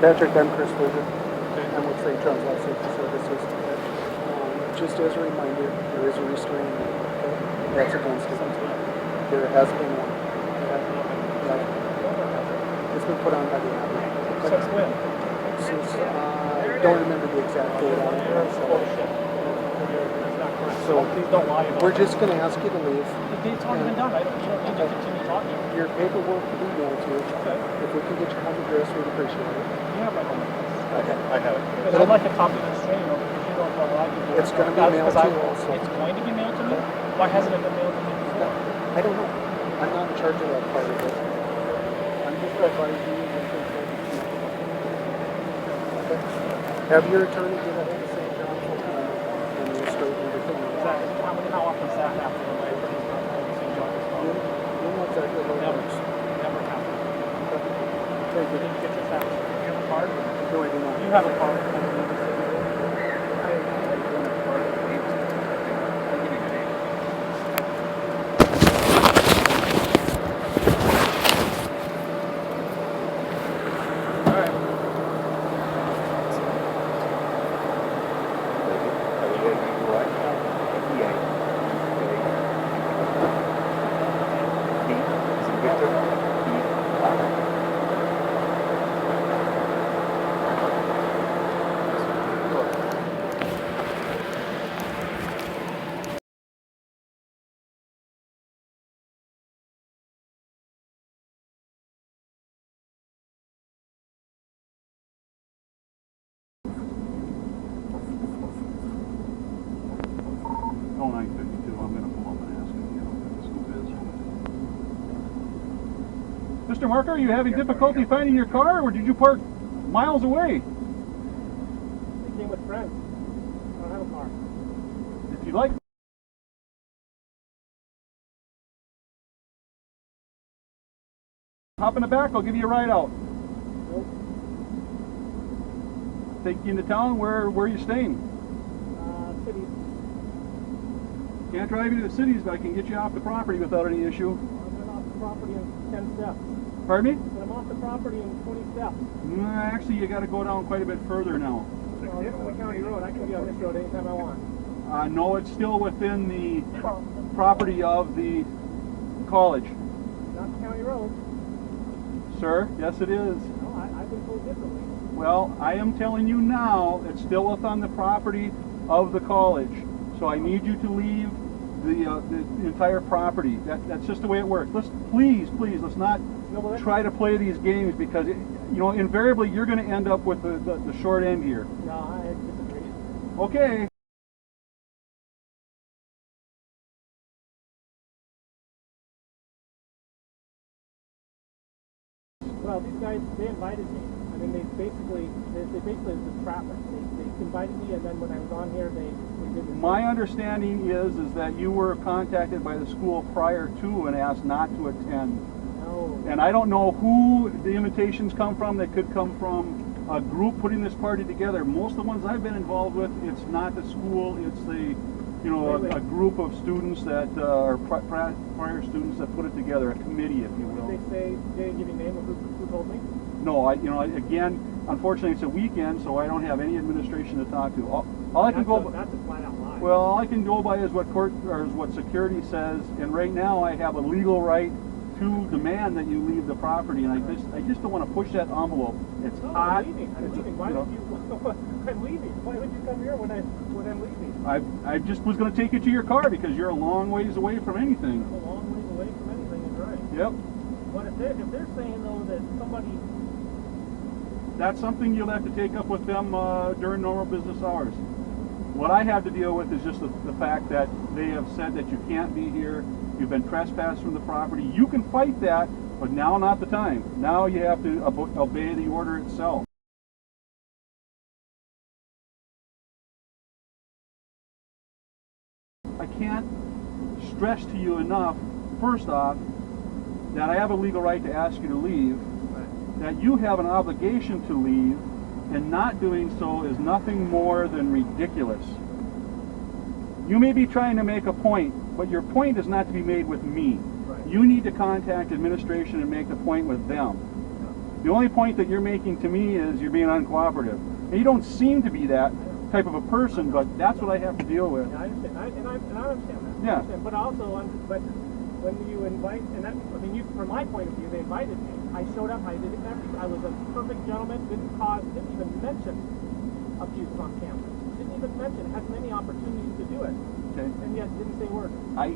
Patrick, I'm Chris Berger. I'm with St. John's Life Safety Services. Just as a reminder, there is a restraining order that's against it. There has been one. It's been put on by the applicant. Since when? Since, I don't remember the exact date on it. So please don't lie about we're just going to ask you to leave. The date's already been done. You don't need to continue talking. Your paperwork will be mailed to you. Okay. If we can get your home address, we'd appreciate it. You have my home address. I have it. Because I'd like a copy of the restraining order because you don't know what I can do. It's going to be mailed to you also. It's going to be mailed to me? Why hasn't it been mailed to me before? I don't know. I'm not in charge of that part of it. I'm just advising you. Okay. Have your attorney get a hold of St. John's and you straighten everything out. How often does that happen when my attorney's not home in St. John's? You know exactly how it works. Never happened. Okay. You didn't get this out. Do you have a card? No, I do not. You have a card. Oh, 952. I'm going to pull up and ask him, what the scoop is. Mr. Marker, are you having difficulty finding your car, or did you park miles away? I came with friends. I don't have a car. If you'd like, hop in the back. I'll give you a ride out. Nope. Take you into town. Where are you staying? Cities. Can't drive you to the cities, but I can get you off the property without any issue. I'm off the property in 10 steps. Pardon me? But I'm off the property in 20 steps. Actually, you got to go down quite a bit further now. Well, this is a county road. I can be on this road anytime I want. No, it's still within the property of the college. Not the county road. Sir, yes it is. No, I've been told differently. Well, I am telling you now, it's still within the property of the college. So I need you to leave the entire property. That's just the way it works. Please, let's not try to play these games because, invariably you're going to end up with the short end here. No, I disagree. Okay. Well, these guys, they invited me. I mean, they basically it's a trapper. They invited me, and then when I was on here, they did this. My understanding is that you were contacted by the school prior to and asked not to attend. No. And I don't know who the invitations come from. They could come from a group putting this party together. Most of the ones I've been involved with, it's not the school, it's a group of students that are prior students that put it together, a committee, if you will. Did they didn't give you a name of who told me? No, again, unfortunately, it's a weekend, so I don't have any administration to talk to. All I can go. That's a flat out lie. Well, all I can go by is what what security says, and right now I have a legal right to demand that you leave the property, and I just don't want to push that envelope. It's hot. I'm leaving. Why would you? I'm leaving. Why would you come here when I'm leaving? I just was going to take you to your car because you're a long ways away from anything. I'm a long ways away from anything, is right. Yep. But if they're saying though that somebody. That's something you'll have to take up with them during normal business hours. What I have to deal with is just the fact that they have said that you can't be here, you've been trespassed from the property. You can fight that, but now not the time. Now you have to obey the order itself. I can't stress to you enough, first off, that I have a legal right to ask you to leave, that you have an obligation to leave, and not doing so is nothing more than ridiculous. You may be trying to make a point, but your point is not to be made with me. Right. You need to contact administration and make the point with them. The only point that you're making to me is you're being uncooperative. And you don't seem to be that type of a person, but that's what I have to deal with. Yeah, I understand. I understand that. Yeah. I understand. But also, but when you invite, and that, I mean, from my point of view, they invited me. I showed up. I did everything. I was a perfect gentleman. Didn't even mention abuse on campus. Didn't even mention. Had many opportunities to do it. Okay. And yet didn't say a word. I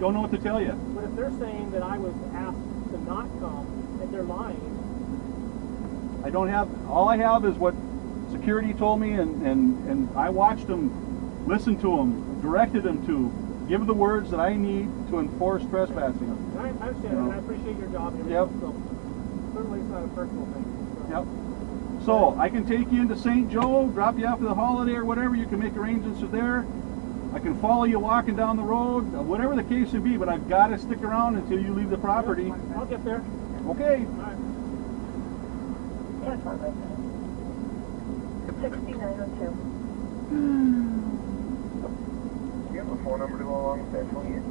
don't know what to tell you. But if they're saying that I was asked to not come, and they're lying. I don't have, all I have is what security told me, and I watched them, listened to them, directed them to give the words that I need to enforce trespassing. I understand, and I appreciate your job and Yep. everything, so certainly it's not a personal thing. So. Yep. So I can take you into St. Joe, drop you after the holiday or whatever. You can make arrangements for there. I can follow you walking down the road, whatever the case may be, but I've got to stick around until you leave the property. I'll get there. Okay. All right. Yes, I'm right there. 6902. Do you have a phone number to go along with that 28?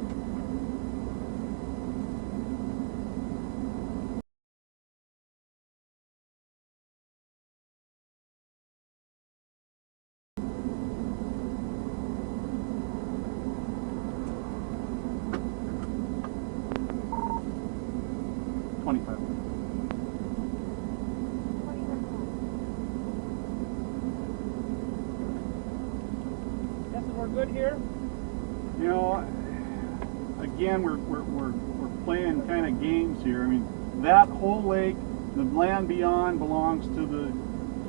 Yes, and we're good here. You know, again, we're playing kind of games here. I mean, that whole lake, the land beyond belongs to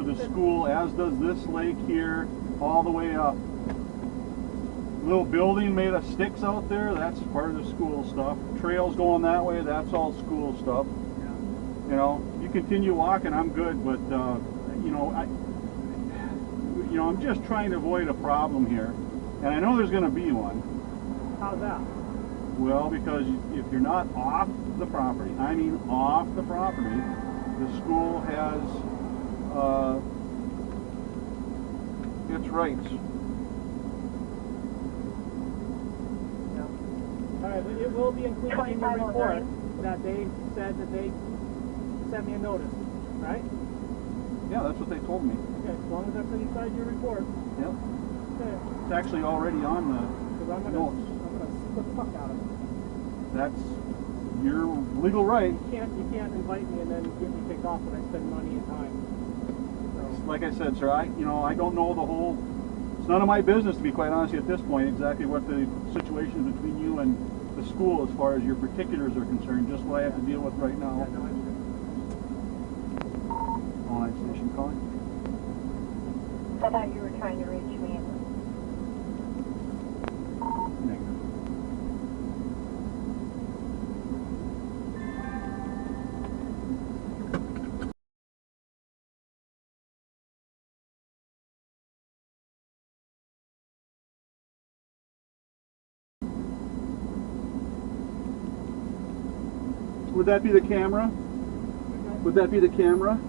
the school, as does this lake here, all the way up. Little building made of sticks out there, that's part of the school stuff. Trails going that way, that's all school stuff. You know, you continue walking, I'm good, but you know, I'm just trying to avoid a problem here, and I know there's going to be one. How's that? Well, because if you're not off the property, I mean off the property, the school has its rights. All right, but it will be included in your report that they said that they sent me a notice, right? Yeah, that's what they told me. Okay, as long as that's inside your report. Yep. Okay. It's actually already on the Because I'm gonna sue the fuck out of it. That's your legal right. You can't invite me and then get me kicked off when I spend money and time. So, Like I said, sir, I don't know the whole. It's none of my business, to be quite honest, at this point, exactly what the situation is between you and the school as far as your particulars are concerned. Just what I have to deal with right now. yeah, no, I understand. Online station calling. I thought you were trying to reach me. Negative. Would that be the camera? Would that be the camera?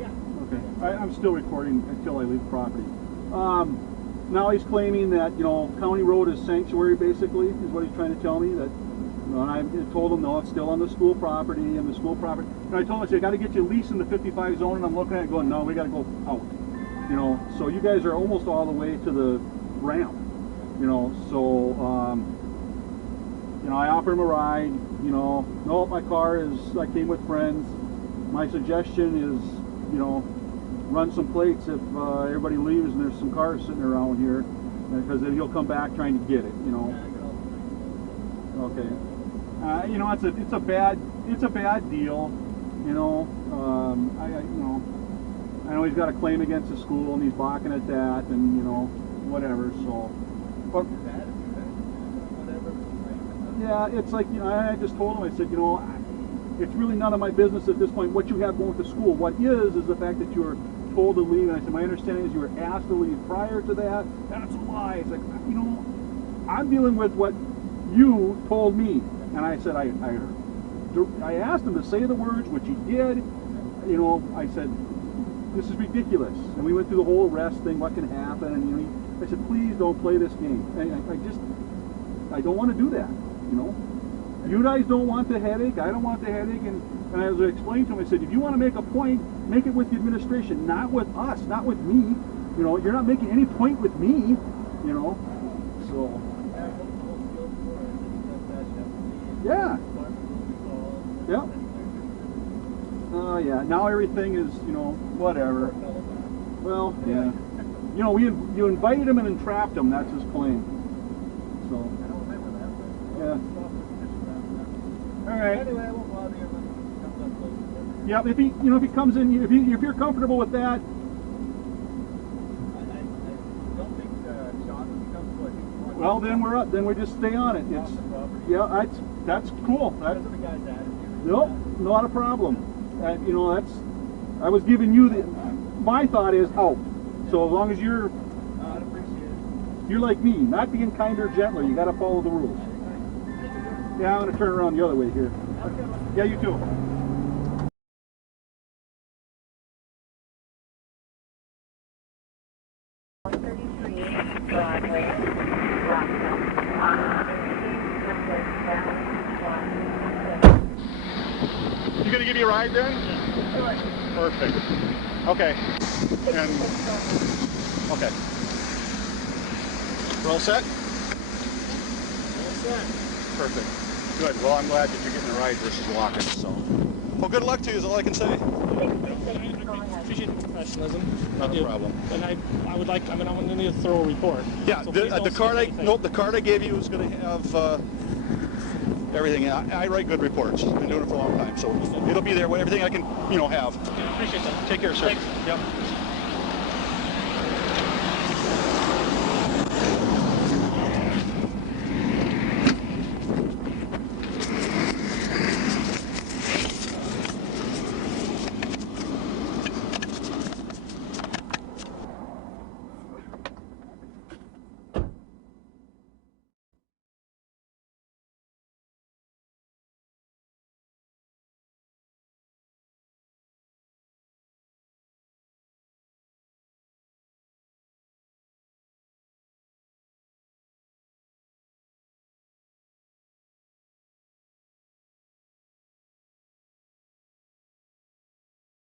Yeah. Okay. I'm still recording until I leave the property. Now he's claiming that, county road is sanctuary, basically, is what he's trying to tell me. That, and I told him, no, it's still on the school property, and the school property. And I told him, I said, I got to get you at least in the 55 zone, and I'm looking at it going, no, we got to go out. So you guys are almost all the way to the ramp. I offered him a ride. No, my car is, I came with friends. My suggestion is, run some plates if everybody leaves and there's some cars sitting around here, because then he'll come back trying to get it. Okay. It's a bad deal. I know he's got a claim against the school and he's balking at that, and whatever. So, but yeah, it's like I just told him. I said, it's really none of my business at this point what you have going to school. What is the fact that you were told to leave. And I said, my understanding is you were asked to leave prior to that. That's a lie. It's like, I'm dealing with what you told me. And I said, I asked him to say the words, which he did. I said, this is ridiculous. And we went through the whole arrest thing, what can happen. And I said, please don't play this game. And I don't want to do that, You guys don't want the headache. I don't want the headache. And as I explained to him, I said, if you want to make a point, make it with the administration, not with us, not with me. You know, you're not making any point with me. You know, so. Yeah. Yeah. Oh yeah. Now everything is, you know, whatever. Well, yeah. You know, you invited him and entrapped him. That's his claim. So. Yeah. All right. Anyway, I won't bother you when he comes up close. Yeah. If he, you know, if he comes in, if you're comfortable with that. I don't think Sean would be comfortable. I think Well, then we're up. Then we just stay on it. It's. Yeah. That's cool. That's. Because of the guy's attitude. Nope. Not a problem. You know, that's. I was giving you the. My thought is out. So as long as you're. I'd appreciate it. You're like me, not being kinder, gentler. You got to follow the rules. Yeah, I'm going to turn around the other way here. Yeah, you too. You going to give me a ride then? Sure. Perfect. Okay. And okay. We're all set? All set. Perfect. Good. Well, I'm glad that you're getting a ride versus walking. So. Well, good luck to you is all I can say. I appreciate the professionalism. Not a problem. And I would like, I mean, I'm going to need a thorough report. Yeah, So please don't the card skip anything. the card I gave you is going to have everything. I write good reports. I've been doing it for a long time, so it'll be there. Everything I can, you know, have. Okay, appreciate that. Take care, sir. Thanks. Yep.